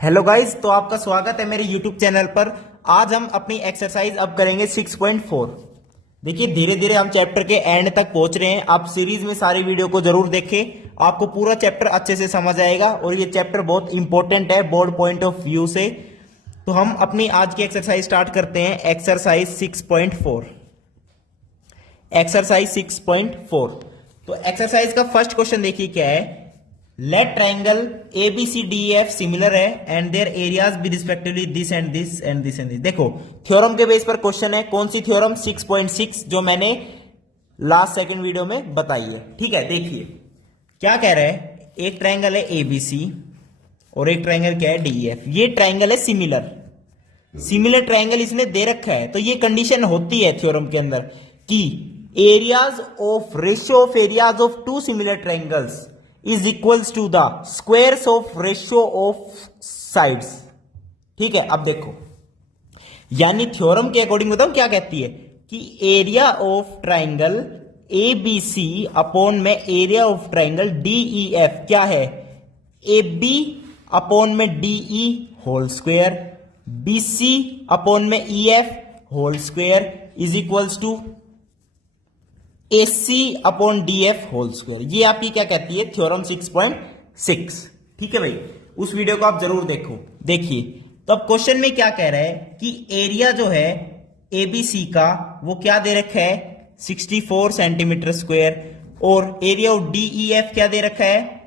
Hello guys, तो आपका स्वागत है मेरे यूट्यूब चैनल पर। आज हम अपनी एक्सरसाइज अब करेंगे 6.4। देखिए, धीरे धीरे हम चैप्टर के एंड तक पहुंच रहे हैं। आप सीरीज में सारी वीडियो को जरूर देखें, आपको पूरा चैप्टर अच्छे से समझ आएगा और ये चैप्टर बहुत इंपॉर्टेंट है बोर्ड पॉइंट ऑफ व्यू से। तो हम अपनी आज की एक्सरसाइज स्टार्ट करते हैं। एक्सरसाइज 6.4। एक्सरसाइज 6.4। तो एक्सरसाइज का फर्स्ट क्वेश्चन देखिए क्या है। लेट ट्राइंगल ABCDEF सिमिलर है and their areas be respectively this and this and this and this. देखो, थ्योरम के बेस पर क्वेश्चन है। कौन सी थ्योरम? 6.6, जो मैंने लास्ट सेकंड वीडियो में बताई है। ठीक है, देखिए क्या कह रहा है। एक ट्राइंगल है ABC और एक ट्राइंगल क्या है DEF। ये ट्राइंगल है सिमिलर। सिमिलर ट्राइंगल इसने दे रखा है, तो ये कंडीशन होती है थ्योरम के अंदर कि areas of ratio of areas of two similar triangles is equals to the squares of ratio of sides. ठीक है, अब देखो, यानी थ्योरम के अकॉर्डिंग बताऊं क्या कहती है कि area of triangle ABC upon में एरिया ऑफ ट्राइंगल DEF क्या है? AB अपॉन में DE whole square, BC upon में EF whole square is equals to AC upon DF whole square. ये आपकी क्या कहती है? थ्योरम 6.6। ठीक है भाई, उस वीडियो को आप जरूर देखो। देखिए, तो अब क्वेश्चन में क्या कह रहा है कि एरिया जो है ABC का वो क्या दे रखा है? 64 सेंटीमीटर स्क्वायर, और एरिया ऑफ DEF क्या दे रखा है?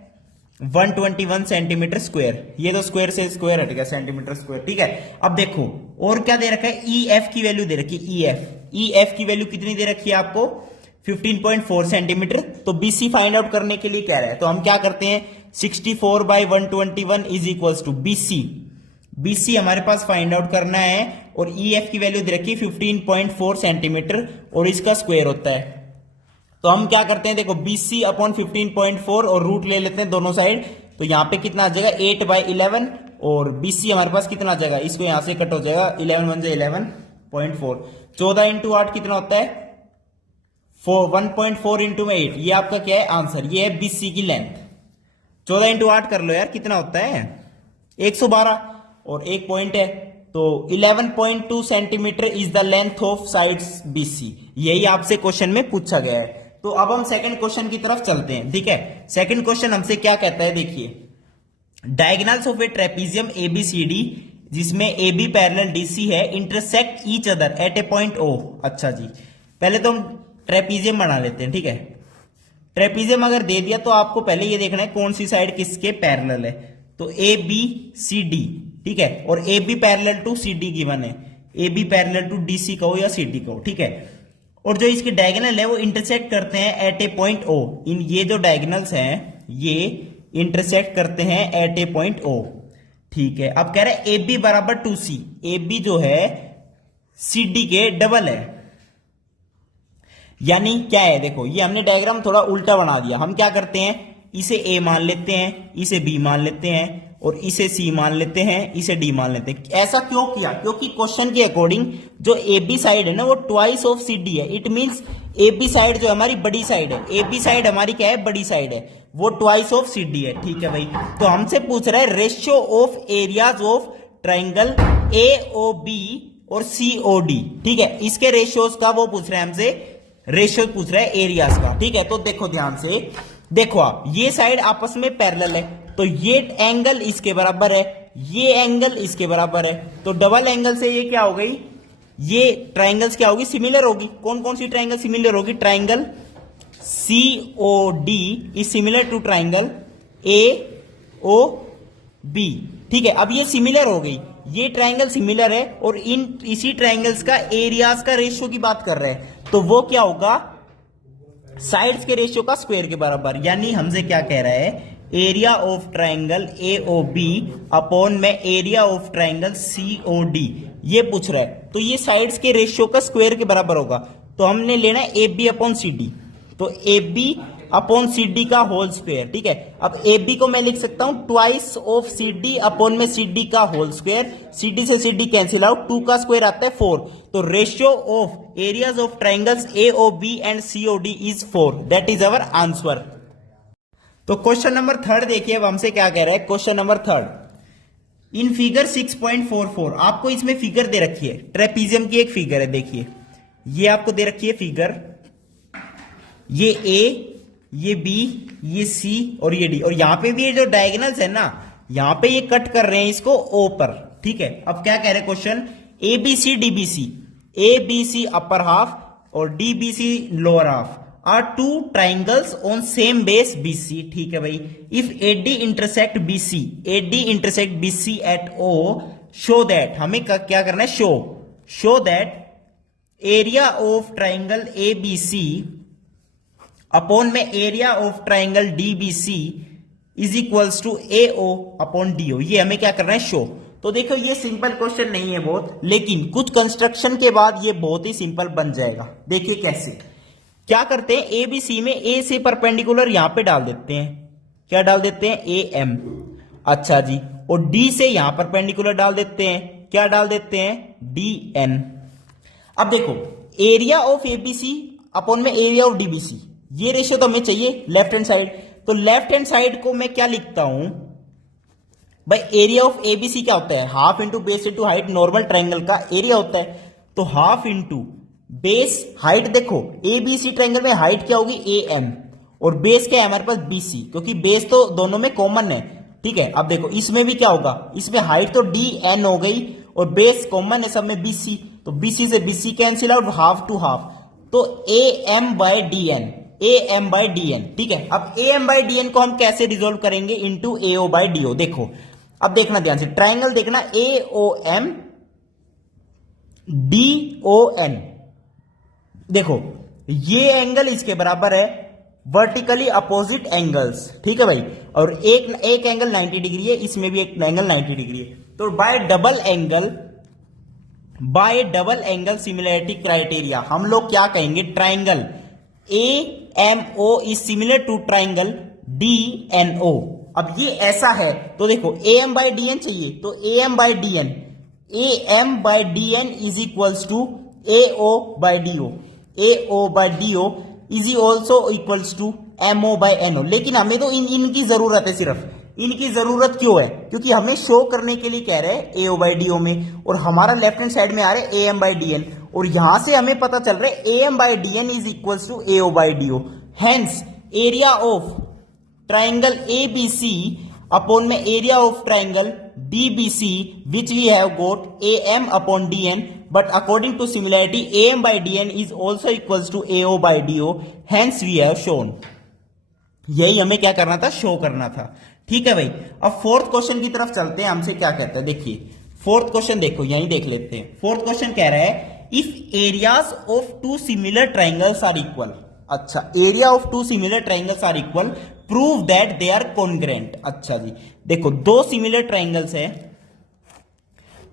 121 सेंटीमीटर स्क्वायर। ये तो स्क्वायर से स्क्वायर हट गया, सेंटीमीटर स्क्वायर। ठीक है, अब देखो और क्या दे रखा है? EF की वैल्यू दे रखी है। EF की वैल्यू कितनी दे रखी है आपको? 15.4 सेंटीमीटर। तो BC फाइंड आउट करने के लिए कह रहा है, तो हम क्या करते हैं? 64 by 121 is equals to BC। BC हमारे पास फाइंड आउट करना है और EF की वैल्यू दे रखी 15.4 सेंटीमीटर और इसका स्क्वायर होता है। तो हम क्या करते हैं? देखो, BC अपॉन 15.4 और रूट ले लेते हैं दोनों साइड। तो यहां पे कितना आ जाएगा? 8 बाई 11, और BC हमारे पास कितना आ जाएगा? इसको यहां से कट हो जाएगा, 11 1 11.4। 14 इंटू 8 कितना होता है? 1.4 इंटू में 8। ये आपका क्या है? आंसर। ये है BC की लेंथ। 14 इंटू 8 कर लो यार, कितना होता है? 112, और एक पॉइंट है तो 11.2 centimetre is the length of sides BC। यही आपसे क्वेश्चन में पूछा गया है। तो अब हम सेकंड क्वेश्चन की तरफ चलते हैं। ठीक है, सेकंड क्वेश्चन हमसे क्या कहता है? देखिए, diagonals of A trapezium ABCD जिसमें AB पैरेलल DC है intersect each other at A point O। अच्छा जी, पहले तो हम ट्रेपीजियम बना लेते हैं। ठीक है, ट्रेपीजियम अगर दे दिया तो आपको पहले ये देखना है कौन सी साइड किसके पैरेलल है। तो ABCD, ठीक है, और AB parallel to CD given है। AB पैरेलल टू DC कहो या CD कहो। ठीक है, और जो इसके डायगोनल है वो इंटरसेक्ट करते हैं एट ए पॉइंट O। इन ये जो डायगोनल्स हैं ये इंटरसेक्ट करते हैं एट ए पॉइंट O। ठीक है, अब कह रहे हैं AB बराबर 2C। AB जो है CD के डबल है। यानी क्या है? देखो, ये हमने डायग्राम थोड़ा उल्टा बना दिया। हम क्या करते हैं? इसे A मान लेते हैं, इसे B मान लेते हैं, और इसे C मान लेते हैं, इसे D मान लेते हैं। ऐसा क्यों किया? क्योंकि क्वेश्चन के अकॉर्डिंग जो AB साइड है ना वो ट्वाइस ऑफ CD है। इट मींस AB साइड जो हमारी बड़ी साइड है, AB साइड हमारी क्या है? बड़ी साइड है, वो ट्वाइस ऑफ CD है। ठीक है भाई, तो हमसे पूछ रहा है ratio of areas of triangle AOB और COD। ठीक है, इसके रेशियोज का वो पूछ रहे हैं हमसे, रेशियो पूछ रहा है एरियाज का। ठीक है, तो देखो ध्यान से, देखो आप, ये साइड आपस में पैरेलल है तो ये एंगल इसके बराबर है, ये एंगल इसके बराबर है। तो डबल एंगल से ये क्या हो गई? ये ट्राइंगल्स क्या होगी? सिमिलर होगी। कौन कौन सी ट्राइंगल सिमिलर होगी? Triangle COD is similar to triangle AOB। ठीक है, अब ये सिमिलर हो गई, ये ट्राइंगल सिमिलर है और इन इसी ट्राइंगल्स का एरियाज का रेशियो की बात कर रहे हैं, तो वो क्या होगा? साइड्स के रेशियो का स्क्वायर के बराबर। यानी हमसे क्या कह रहा है? Area of triangle AOB upon में एरिया ऑफ ट्राइंगल COD ये पूछ रहा है, तो ये साइड्स के रेशियो का स्क्वायर के बराबर होगा। तो हमने लेना है AB अपॉन CD, तो AB अपॉन CD का होल स्क्वायर। ठीक है, अब AB को मैं लिख सकता हूं ट्वाइस ऑफ CD अपॉन में CD का होल स्क्वायर। CD से CD कैंसिल आउट, 2 का स्क्वायर आता है 4। तो ratio of areas of triangles AOB and COD is 4। That is our answer. तो क्वेश्चन नंबर 3 देखिए, अब हमसे क्या कह रहा है? क्वेश्चन नंबर 3, इन फिगर 6.44 आपको इसमें फिगर दे रखी है, ट्रेपीजियम की एक फिगर है, देखिए ये आपको दे रखी है फिगर, ये ए, ये बी, ये सी और ये डी, और यहां पे भी ये जो डायगोनल्स है ना, यहां पे ये कट कर रहे हैं इसको ओ पर, ठीक है। अब क्या कह रहे हैं question, A B C D B C, A B C upper half और D B C lower half are two triangles on same base B C, ठीक है भाई। If A D intersect B C, A D intersect B C at O, show that, हमें क्या करना है, show that area of triangle A B C upon में area of triangle D B C is equals to A O upon D O, ये हमें क्या करना है, शो। तो देखो ये सिंपल क्वेश्चन नहीं है बहुत, लेकिन कुछ कंस्ट्रक्शन के बाद ये बहुत ही सिंपल बन जाएगा। देखिए कैसे, क्या करते हैं, ए बी सी में ए से परपेंडिकुलर यहां पे डाल देते हैं, क्या डाल देते हैं, ए एम, अच्छा जी, और डी से यहां परपेंडिकुलर डाल देते हैं, क्या डाल देते हैं, डी एन। अब देखो एरिया ऑफ एबीसी अपॉन में एरिया ऑफ डीबीसी, ये रेशियो तो हमें चाहिए लेफ्ट हैंड साइड, तो लेफ्ट हैंड साइड को मैं क्या लिखता हूं भाई, एरिया ऑफ एबीसी क्या होता है, half into base into height, normal triangle का एरिया होता है, तो हाफ इंटू बेस हाइट, देखो एबीसी ट्राइंगल में हाइट क्या होगी, ए एम, और बेस क्या है हमारे पास, बीसी, क्योंकि बेस तो दोनों में कॉमन है, ठीक है। अब देखो इसमें भी क्या होगा, इसमें हाइट तो डी एन हो गई और बेस कॉमन है सब में बीसी, तो बीसी से B C cancel out, half to half, तो A M by D N, A M by D N, ठीक है। अब A M by D N को हम कैसे रिजोल्व करेंगे, into A O by D O. देखो अब देखना ध्यान से, ट्राइंगल देखना, A O M D O N, देखो ये एंगल इसके बराबर है, वर्टिकली अपोजिट एंगल्स, ठीक है भाई, और एक एंगल 90 डिग्री है, इसमें भी एक एंगल 90 डिग्री है, तो by double angle similarity criteria हम लोग क्या कहेंगे, triangle A M O is similar to triangle D N O. अब ये ऐसा है तो देखो A M by D N चाहिए, तो A M by D N, A M by D N is equals to A O by D O, A O by D O is also equals to M O by N O. लेकिन हमें तो इनकी जरूरत है, सिर्फ इनकी जरूरत क्यों है, क्योंकि हमें शो करने के लिए कह रहे हैं ए ओ बाई डी ओ में, और हमारा लेफ्ट हैंड साइड में आ रहा है A M by D N, और यहां से हमें पता चल रहा है A M by D N is equals to A O by D O. Hence area of triangle A B C upon में area of triangle D B C which we have got A M upon D N, but according to similarity am by dn is also equals to ao by do, hence we have shown। यही हमें क्या करना था, show करना था, ठीक है भाई। अब फोर्थ क्वेश्चन की तरफ चलते हैं, हमसे क्या कहता है, देखिए फोर्थ क्वेश्चन देखो, यही देख लेते हैं। फोर्थ क्वेश्चन कह रहा है if areas of two similar triangles are equal, अच्छा area of two similar triangles are equal, prove that they are congruent. अच्छा जी देखो दो सिमिलर ट्राइंगल्स है,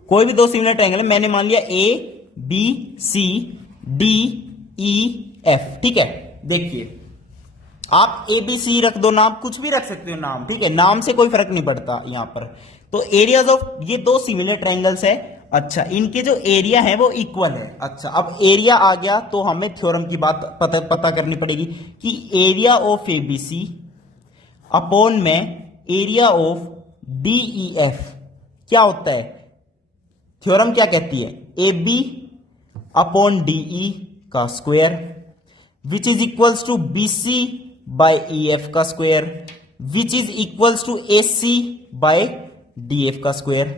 कोई भी दो सिमिलर ट्राइंगल है, मैंने मान लिया A B C D E F, ठीक है। देखिए आप ए बी सी रख दो नाम, कुछ भी रख सकते हो नाम, ठीक है, नाम से कोई फर्क नहीं पड़ता यहां पर। तो एरियाज ऑफ ये दो सिमिलर ट्राइंगल्स है, अच्छा इनके जो एरिया है वो इक्वल है। अच्छा अब एरिया आ गया तो हमें थ्योरम की बात पता करनी पड़ेगी कि area of A B C upon में area of D E F क्या होता है, थ्योरम क्या कहती है, ए बी अपॉन डीई का square which is equals to B C by E F का square which is equals to A C by D F का स्क्वायर,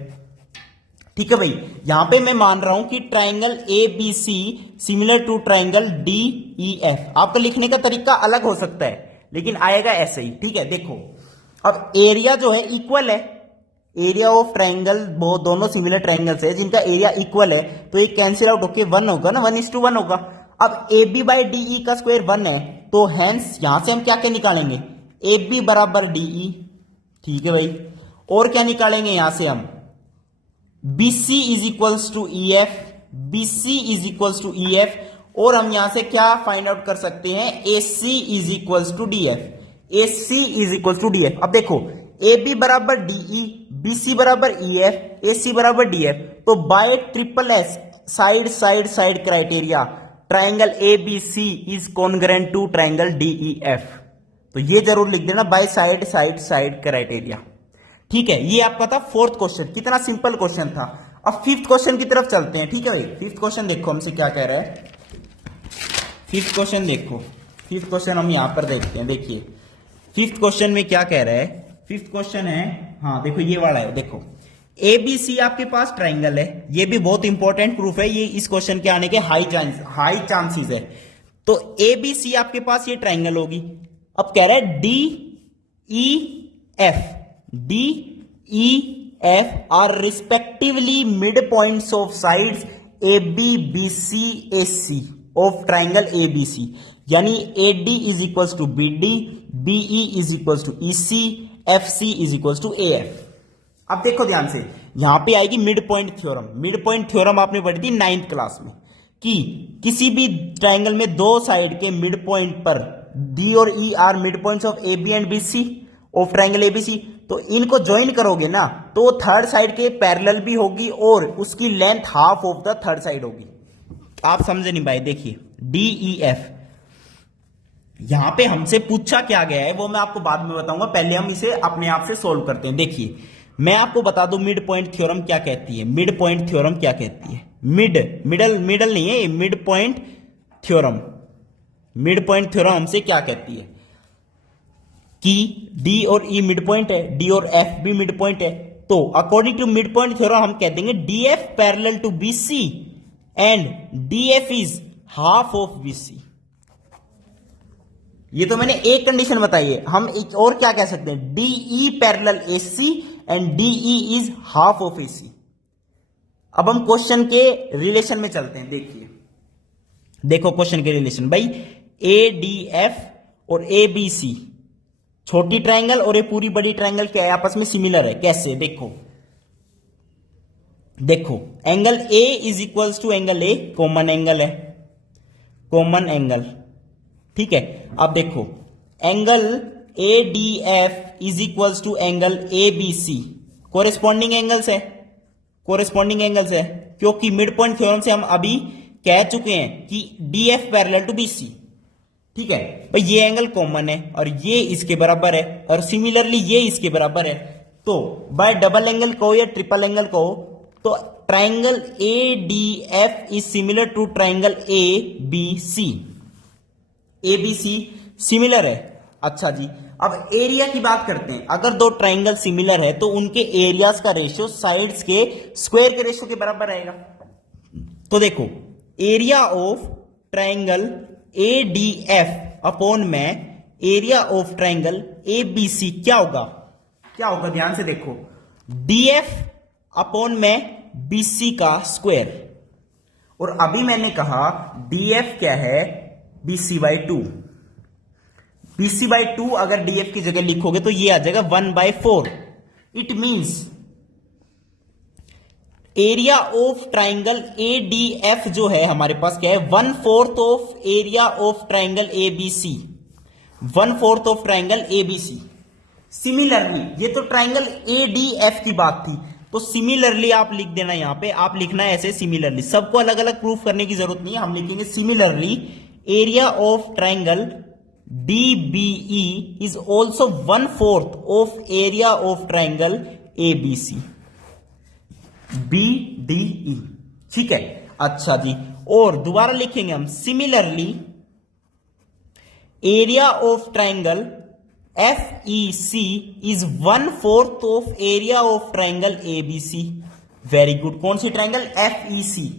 ठीक है भाई। यहां पे मैं मान रहा हूं कि triangle A B C similar to triangle D E F. आपका लिखने का तरीका अलग हो सकता है लेकिन आएगा ऐसे ही, ठीक है। देखो अब एरिया जो है इक्वल है, एरिया ऑफ ट्राइंगल वो दोनों सिमिलर ट्राइंगल्स है जिनका एरिया इक्वल है, तो ये कैंसिल आउट होके 1 होगा ना, 1:1 होगा। अब A B by D E का स्क्वायर 1 है, तो हेंस यहां से हम क्या क्या निकालेंगे, ए बी बराबर डी ई, ठीक है भाई। और क्या निकालेंगे यहां से हम, B C is equals to E F, B C is equals to E F, और हम यहां से क्या फाइंड आउट कर सकते हैं, A C is equals to D F, A C is equals to D F. अब देखो ए बी बराबर डीई, बी सी बराबर ई एफ, ए सी बराबर डी एफ, तो by triple S side side side criteria triangle A B C is congruent to triangle D E F. तो ये जरूर लिख देना, by side side side criteria, ठीक है, ये आपका था फोर्थ क्वेश्चन, कितना सिंपल क्वेश्चन था। अब फिफ्थ क्वेश्चन की तरफ चलते हैं। ठीक है भाई, फिफ्थ क्वेश्चन देखो हमसे क्या कह रहा है। फिफ्थ क्वेश्चन देखो, फिफ्थ क्वेश्चन हम यहां पर देखते हैं। देखिए फिफ्थ क्वेश्चन में क्या कह रहा है। फिफ्थ क्वेश्चन है, हाँ देखो ये वाला है। देखो एबीसी आपके पास ट्राइंगल है, ये भी बहुत इंपॉर्टेंट प्रूफ है, ये इस क्वेश्चन के आने के हाई चांसेस है। तो एबीसी आपके पास ये ट्राइंगल होगी। अब कह रहा है D E F are respectively mid points of sides A B B C A C of triangle A B C, यानी A D is equals to B D, B E is equals to E C, F C is equals to A F. अब देखो ध्यान से, यहां पे आएगी mid point theorem. Mid point theorem आपने पढ़ी थी 9th क्लास में कि किसी भी ट्राइंगल में दो साइड के मिड पॉइंट पर डी और E are mid points of A B and B C of triangle ABC, तो इनको ज्वाइन करोगे ना तो थर्ड साइड के पैरेलल भी होगी और उसकी length half of the third side होगी। आप समझे नहीं भाई, देखिए डी ई एफ यहां पे हमसे पूछा क्या गया है वो मैं आपको बाद में बताऊंगा, पहले हम इसे अपने आप से सोल्व करते हैं। देखिए मैं आपको बता दूं मिड पॉइंट थ्योरम क्या कहती है। मिड पॉइंट थ्योरम क्या कहती है, मिडल नहीं है, mid point theorem. Mid point theorem हमसे क्या कहती है कि डी और ई मिड पॉइंट है, डी और एफ भी मिड पॉइंट है, तो according to mid point theorem हम कह देंगे D F parallel to B C and D F is half of B C. ये तो मैंने एक कंडीशन बताई है, हम एक और क्या कह सकते हैं, D E parallel A C and D E is half of A C. अब हम क्वेश्चन के रिलेशन में चलते हैं। देखिए देखो क्वेश्चन के रिलेशन भाई, ए डी एफ और ए बी सी छोटी ट्राइंगल और ये पूरी बड़ी ट्राइंगल क्या है, आपस में सिमिलर है। कैसे, देखो देखो angle A is equals to angle A, common angle है, कॉमन एंगल। ठीक है, अब देखो angle A D F is equals to angle A B C, corresponding angles है, कोरेस्पॉन्डिंग एंगल्स है, क्योंकि मिड पॉइंट थ्योरम से हम अभी कह चुके हैं कि D F parallel to B C. ठीक है भाई, ये एंगल कॉमन है और ये इसके बराबर है और सिमिलरली ये इसके बराबर है। तो बाय डबल एंगल कहो या ट्रिपल एंगल कहो, तो triangle A D F is similar to triangle A B C. A B C similar है। अच्छा जी, अब एरिया की बात करते हैं। अगर दो ट्राइंगल सिमिलर है तो उनके एरियाज का रेशियो साइड्स के स्क्वायर के रेशियो के बराबर रहेगा। तो देखो area of triangle A D F upon में area of triangle A B C क्या होगा, क्या होगा, ध्यान से देखो, डी एफ अपॉन में बी सी का स्क्वायर। और अभी मैंने कहा डी एफ क्या है, B C by two. B C by two अगर डी एफ की जगह लिखोगे तो ये आ जाएगा 1/4। It means area of triangle A D F जो है हमारे पास क्या है, 1/4 of area of triangle A B C, 1/4 of triangle A B C. Similarly, ये तो ट्राइंगल ए डी एफ की बात थी, तो सिमिलरली आप लिख देना, यहां पे आप लिखना है ऐसे सिमिलरली, सबको अलग अलग प्रूफ करने की जरूरत नहीं है, हम लिखेंगे similarly area of triangle D B E is also 1/4 of area of triangle A B C, B D E. ठीक है, अच्छा जी, और दोबारा लिखेंगे हम similarly area of triangle F E C is 1/4 of area of triangle A B C. Very good, कौन सी ट्राइंगल, एफ ई सी।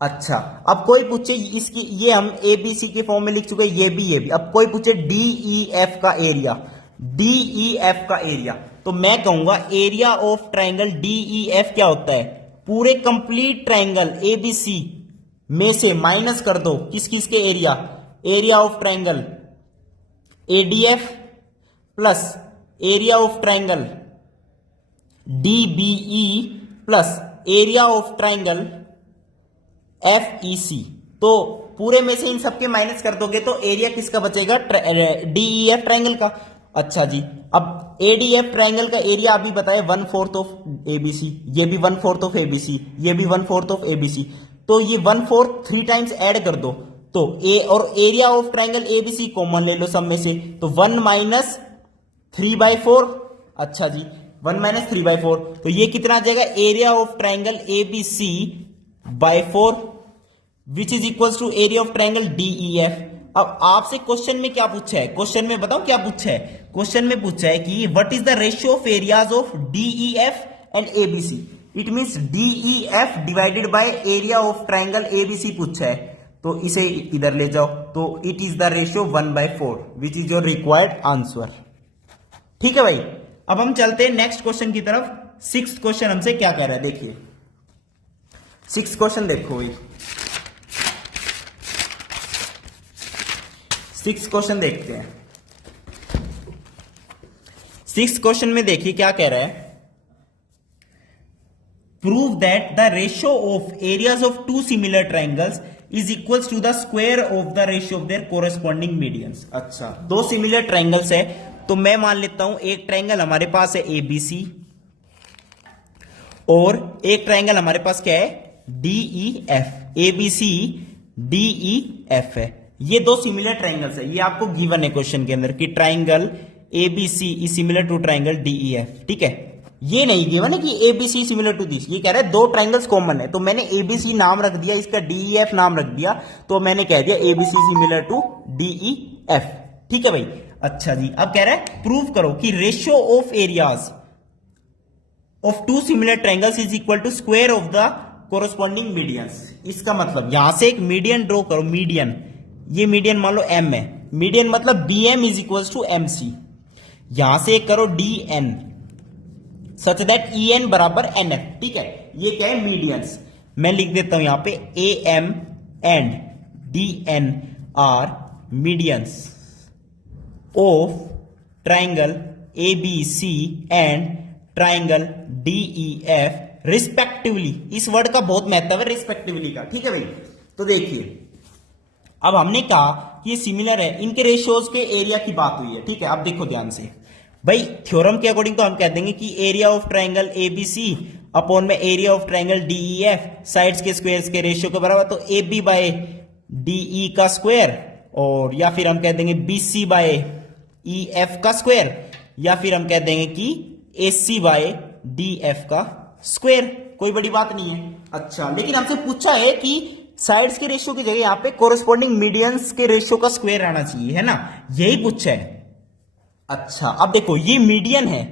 अच्छा, अब कोई पूछे इसकी, ये हम ए बी सी के फॉर्म में लिख चुके हैं, ये भी। अब कोई पूछे डी ई एफ का एरिया, डी ई एफ का एरिया, तो मैं कहूंगा area of triangle D E F क्या होता है, पूरे complete triangle A B C में से माइनस कर दो किस किस के area, area of triangle A D F plus area of triangle D B E plus area of triangle F E C. तो पूरे में से इन सबके माइनस कर दोगे तो एरिया किसका बचेगा, डी ई एफ ट्राइंगल का। अच्छा जी, अब ए डी एफ ट्राइंगल का एरिया अभी बताए 1/4 ऑफ ए बी सी, ये भी 1/4 ऑफ ए बी सी, ये भी 1/4 ऑफ ए बी सी, तो ये 1/4 3 टाइम्स ऐड कर दो तो ए, और area of triangle A B C common ले लो सब में से, तो 1 - 3/4। अच्छा जी, 1 माइनस 3/4, तो ये कितना आ जाएगा, area of triangle ABC by 4 which is equal to area of triangle DEF। अब आपसे क्वेश्चन में क्या पूछा है, क्वेश्चन में बताओ क्या पूछा है, क्वेश्चन में पूछा है कि what is the ratio of areas of DEF and ABC। It means DEF divided by area of triangle ABC पूछा है, तो इसे इधर ले जाओ, तो it is the ratio 1/4 which is your required answer. ठीक है भाई, अब हम चलते हैं नेक्स्ट क्वेश्चन की तरफ। 6th क्वेश्चन हमसे क्या कह रहा है, देखिए 6th क्वेश्चन देखो भाई, 6th क्वेश्चन देखते हैं। 6th क्वेश्चन में देखिए क्या कह रहा है, prove that the ratio of areas of two similar triangles is equals to the square of the ratio of their corresponding medians. अच्छा, दो सिमिलर ट्राइंगल्स है, तो मैं मान लेता हूं एक ट्राइंगल हमारे पास है ABC और एक ट्राइंगल हमारे पास क्या है, DEF। ABC DEF है, ये दो सिमिलर ट्राइंगल्स है, ये आपको गिवन है क्वेश्चन के अंदर कि triangle ABC is similar to triangle DEF। ठीक है, ये नहीं गिवन है कि ABC सिमिलर टू दिस, ये कह रहा है दो ट्राइंगल्स कॉमन है, तो मैंने ABC नाम रख दिया, इसका DEF नाम रख दिया, तो मैंने कह दिया ABC सिमिलर टू DEF। ठीक है भाई, अच्छा जी, अब कह रहा है प्रूव करो कि ratio of areas of two similar triangles is equal to square of the corresponding medians. इसका मतलब यहां से एक मीडियन ड्रॉ करो, मीडियन, ये मीडियन मान लो M है, मीडियन मतलब BM is equal to MC। यहां से एक करो DN सच दैट EN बराबर NF। ठीक है, ये क्या है, मीडियंस। मैं लिख देता हूं यहां पे AM and DN are medians of triangle ABC and triangle DEF respectively. इस वर्ड का बहुत महत्व है, रिस्पेक्टिवली का। ठीक है भाई, तो देखिए अब हमने कहा कि ये सिमिलर है, इनके रेशियोज के एरिया की बात हुई है। ठीक है, अब देखो ध्यान से भाई, थ्योरम के अकॉर्डिंग तो हम कह देंगे कि area of triangle ABC upon में area of triangle DEF sides के स्क्वायर्स के रेशियो के बराबर, तो AB बाय DE का स्क्वायर, और या फिर हम कह देंगे BC बाय EF का स्क्वायर, या फिर हम कह देंगे कि AC बाय DF का स्क्वायर। कोई बड़ी बात नहीं है। अच्छा, लेकिन हमसे पूछा है कि साइड्स के रेशियो की जगह यहां पे कोरेस्पॉन्डिंग मीडियंस के रेशियो का स्क्वायर आना चाहिए, है ना, यही पूछा है। अच्छा, अब देखो ये मीडियन है,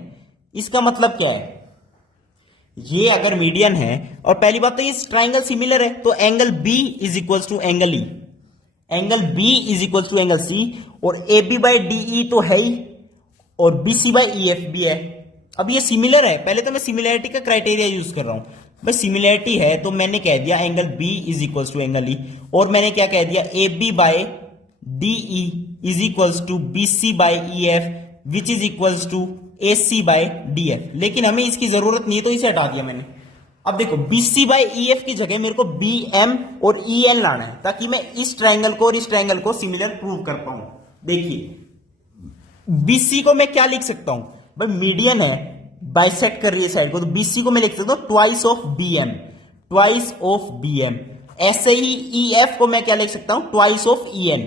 इसका मतलब क्या है, ये अगर मीडियन है, और पहली बात तो ये ट्राइंगल सिमिलर है, तो angle B is equal to angle E, angle B is equal to angle C, और AB बाय DE तो है ही, और BC बाय EF भी है। अब ये सिमिलर है, पहले तो मैं सिमिलैरिटी का क्राइटेरिया यूज कर रहा हूं, बस सिमिलैरिटी है तो मैंने कह दिया angle B is equal to angle E, और मैंने क्या कह दिया, AB by DE is equal to BC by EF which is equal to AC by DF। लेकिन हमें इसकी जरूरत नहीं है, तो इसे हटा दिया मैंने। अब देखो BC बाय EF की जगह मेरे को BM और EN लाना है, ताकि मैं इस ट्राइंगल को और इस ट्राइंगल को सिमिलर प्रूव कर पाऊं। देखिए BC को मैं क्या लिख सकता हूं भाई, मीडियन है, बाइसेक्ट कर रही है साइड को, तो BC को मैं लिख सकता हूं twice of BM, twice of BM। ऐसे ही EF को मैं क्या लिख सकता हूं, twice of EN,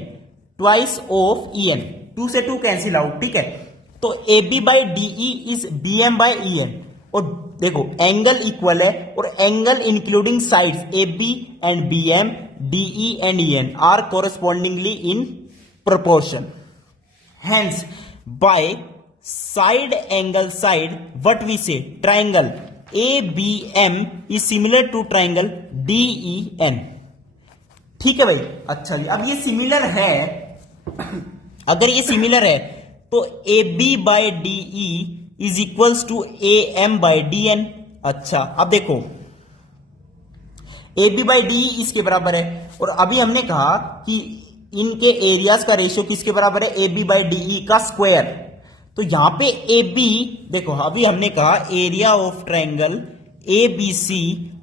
twice of EN। 2 से 2 कैंसिल आउट। ठीक है, तो AB by DE is BM by EN, और देखो एंगल इक्वल है, और angle including sides AB and BM, DE and EN are correspondingly in proportion. Hence, by side angle side, what we say, triangle ABM is similar to triangle DEN। ठीक है भाई, अच्छा जी, अब ये सिमिलर है, अगर ये सिमिलर है तो AB by DE is equals to AM by DN। अच्छा, अब देखो AB बाय DE इसके बराबर है, और अभी हमने कहा कि इनके एरियाज का रेशियो किसके बराबर है, AB बाय DE का स्क्वायर। तो यहां पे AB देखो, अभी हमने कहा area of triangle ABC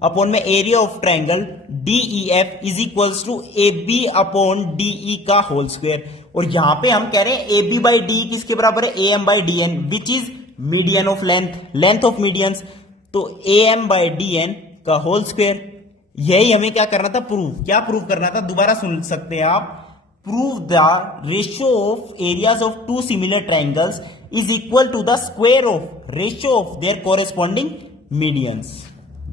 upon में area of triangle DEF is equals to AB upon DE का होल स्क्वायर, और यहां पे हम कह रहे हैं AB बाय DE किसके बराबर है, AM by DN which is median of length, length of medians, तो AM बाय DN का होल स्क्वायर। यही हमें क्या करना था, प्रूव। क्या प्रूव करना था, दोबारा सुन सकते हैं आप, prove the ratio of areas of two similar triangles is equal to the square of ratio of their corresponding medians.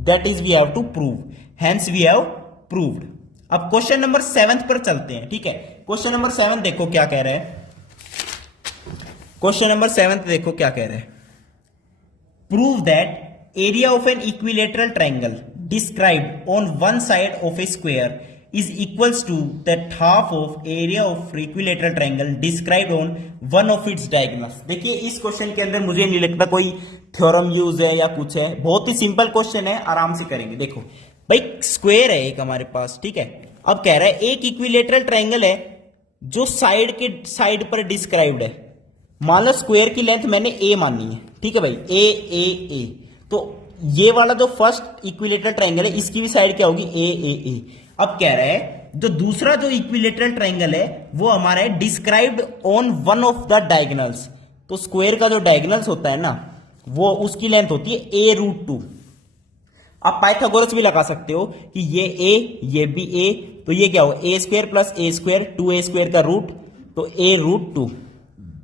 That is we have to prove. Hence we have proved. अब question number 7 पर चलते हैं, ठीक है। Question number 7 देखो क्या कह रहा है। क्वेश्चन नंबर 7 देखो क्या कह रहा है। Prove that area of an equilateral triangle described on one side of A square is equals to that half of area of equilateral triangle described on one of its diagonals। देखिए इस question के अंदर मुझे नहीं लगता कोई theorem use है या कुछ है, बहुत ही सिंपल क्वेश्चन है, आराम से करेंगे। देखो भाई स्क्वायर है एक हमारे पास, ठीक है। अब कह रहा है एक इक्विलेटरल ट्रायंगल है जो साइड पर डिस्क्राइब्ड है। मान लो स्क्वायर की लेंथ मैंने ए मानी है, ठीक है भाई, ए। तो ये वाला जो फर्स्ट इक्विलेटरल ट्रायंगल है इसकी भी साइड क्या होगी, ए। अब कह रहा है जो दूसरा जो इक्विलेटरल ट्रायंगल है वो हमारा है described on one of the diagonals. तो स्क्वायर का जो डायगोनल्स होता है ना वो उसकी लेंथ होती है a√2। आप पाइथागोरस भी लगा सकते हो कि ये a ये भी a, तो ये क्या हो a² प्लस a², 2a² का रूट, तो a√2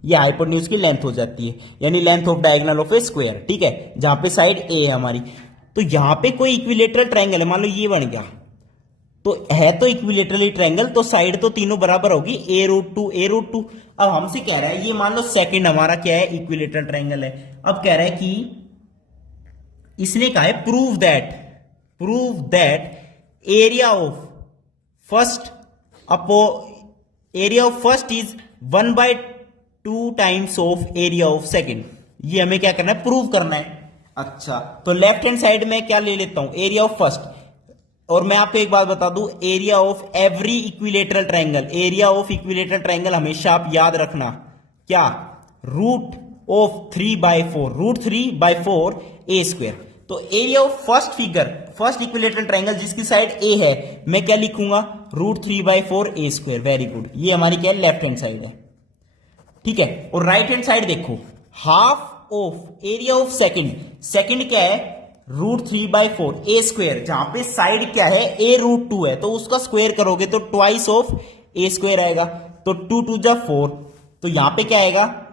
ये हाइपोटेन्यूज की लेंथ हो जाती है, यानी length of diagonal of A square, ठीक है, जहां पे साइड a है हमारी। तो यहां पे कोई इक्विलेटरल ट्रायंगल है, मान लो ये बन गया, तो है तो इक्विलेटरल ट्रायंगल, तो साइड तो तीनों बराबर होगी a√2। अब हमसे कह रहा है ये मान लो सेकंड हमारा क्या है, इक्विलेटरल ट्रायंगल है। अब कह रहा है कि इसने कहा है prove that area of first is 1/2 times of area of second. ये हमें क्या करना है, प्रूव करना है। अच्छा, तो लेफ्ट हैंड साइड में क्या ले लेता हूं, एरिया ऑफ फर्स्ट। और मैं आपको एक बात बता दूं, area of every equilateral triangle, area of equilateral triangle हमेशा आप याद रखना क्या, √3/4 a²। तो area of first equilateral triangle जिसकी साइड ए है, मैं क्या लिखूंगा, √3/4 a²। वेरी गुड, ये हमारी क्या है, लेफ्ट हैंड साइड है, ठीक है। और राइट हैंड साइड देखो, half of area of second क्या है, √3/4 a², जहां पे साइड क्या है, a√2 है, तो उसका स्क्वायर करोगे तो ट्वाइस ऑफ a² आएगा, तो 2×2 = 4, तो यहां पे क्या आएगा,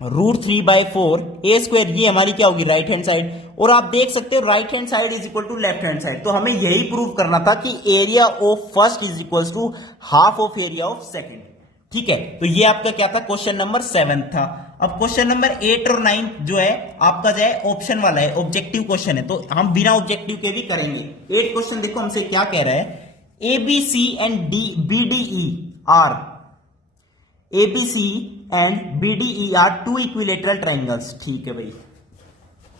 √3/4 a²। ये हमारी क्या होगी, राइट हैंड साइड। और आप देख सकते हो right hand side is equal to left hand side, तो हमें यही प्रूव करना था कि area of first is equal to half of area of second, ठीक है। तो ये आपका क्या था, क्वेश्चन नंबर 7 था। अब क्वेश्चन नंबर 8 और 9 जो है आपका जो है ऑप्शन वाला है, ऑब्जेक्टिव क्वेश्चन है, तो हम बिना ऑब्जेक्टिव के भी करेंगे। 8 क्वेश्चन देखो हमसे क्या कह रहा है, ABC and BDE are two equilateral triangles। ठीक है भाई,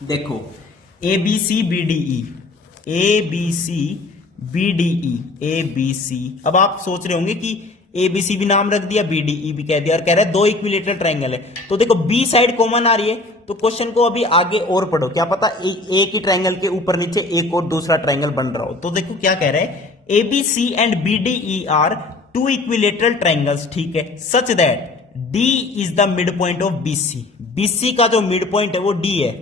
देखो ABC BDE। अब आप सोच रहे होंगे कि ABC भी नाम रख दिया, BDE भी कह दिया, और कह रहा है दो इक्विलेटरल ट्रायंगल है। तो देखो बी साइड कॉमन आ रही है, तो क्वेश्चन को अभी आगे और पढ़ो, क्या पता एक ही ट्रायंगल के ऊपर नीचे एक और दूसरा ट्रायंगल बन रहा हो। तो देखो क्या कह रहा है, ABC and BDE are two equilateral triangles, ठीक है, such that D is the midpoint of BC का जो मिड पॉइंट है वो D है,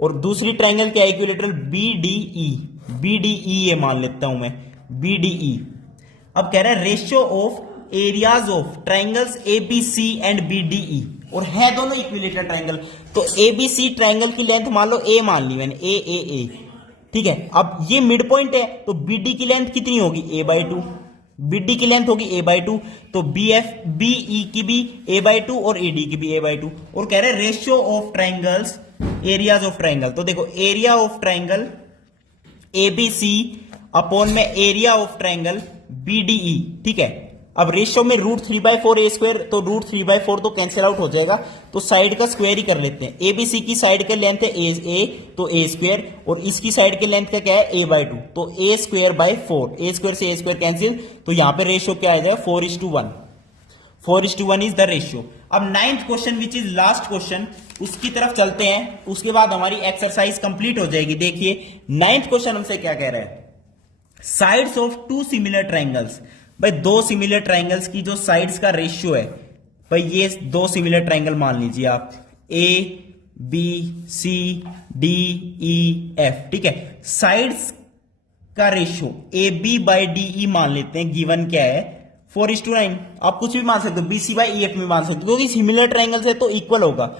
और दूसरी ट्रायंगल क्या है, इक्विलेटरल BDE ये मान लेता हूं मैं, BDE। अब कह रहा है ratio of areas of triangles ABC and BDE, और है दोनों इक्विलेटरल ट्रायंगल। तो ABC ट्रायंगल की लेंथ मान लो A मान ली मैंने, A, ठीक है। अब ये मिड पॉइंट है, तो BD की लेंथ कितनी होगी, A/2। BD की लेंथ होगी A/2, तो BE की भी A/2 और AD की भी A/2। और कह रहे हैं ratio of triangles areas of triangle, तो देखो area of triangle ABC upon में एरिया ऑफ ट्रायंगल BDE, ठीक है। अब रेशियो में √3/4 a², तो √3/4 तो कैंसिल आउट हो जाएगा, तो साइड का स्क्वायर ही कर लेते हैं। ABC की साइड का लेंथ है a, तो a², और इसकी साइड के लेंथ का क्या है, A/2, तो a²/4, a² से a² कैंसिल, तो यहां पे रेशियो क्या आ जाएगा, 4:1। 4:1 इज द रेशियो। अब 9th question which is last question, उसकी तरफ चलते हैं, उसके बाद हमारी एक्सरसाइज कंप्लीट हो जाएगी। देखिए 9th क्वेश्चन हमसे क्या कह रहा है, sides of two similar triangles. भाई दो सिमिलर ट्रायंगल्स की जो साइड्स का रेशियो है, भाई ये दो सिमिलर ट्रायंगल मान लीजिए आप, ABCDEF, ठीक है। साइड्स का रेशियो AB/DE मान लेते हैं, गिवन क्या है 4:9। आप कुछ भी मान सकते हो, BC बाई EF में मान सकते हो, क्योंकि सिमिलर ट्राइंगल से तो इक्वल होगा।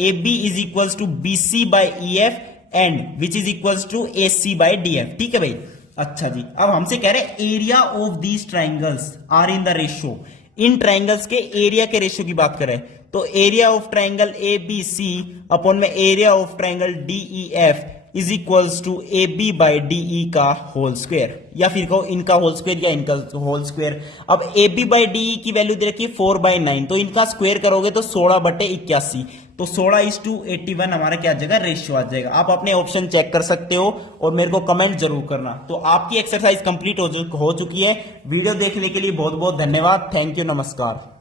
AB is equals to BC by EF and which is equals to AC by DF। ठीक है भाई। अच्छा जी, अब हमसे कह रहे हैं area of these triangles are in the ratio. इन ट्राइंगल्स के एरिया के रेशियो की बात करें तो area of triangle ABC upon में area of triangle DEF is equals to AB by DE का होल स्क्वायर, या फिर कहो इनका होल स्क्वायर या इनका होल स्क्वायर। अब AB बाई DE की वैल्यू दे रखी है 4/9, तो इनका स्क्वायर करोगे तो 16/81, तो 16:81 हमारा क्या आ जाएगा, रेशियो आ जाएगा। आप अपने ऑप्शन चेक कर सकते हो और मेरे को कमेंट जरूर करना। तो आपकी एक्सरसाइज कंप्लीट हो चुकी है। वीडियो देखने के लिए बहुत बहुत धन्यवाद। थैंक यू, नमस्कार।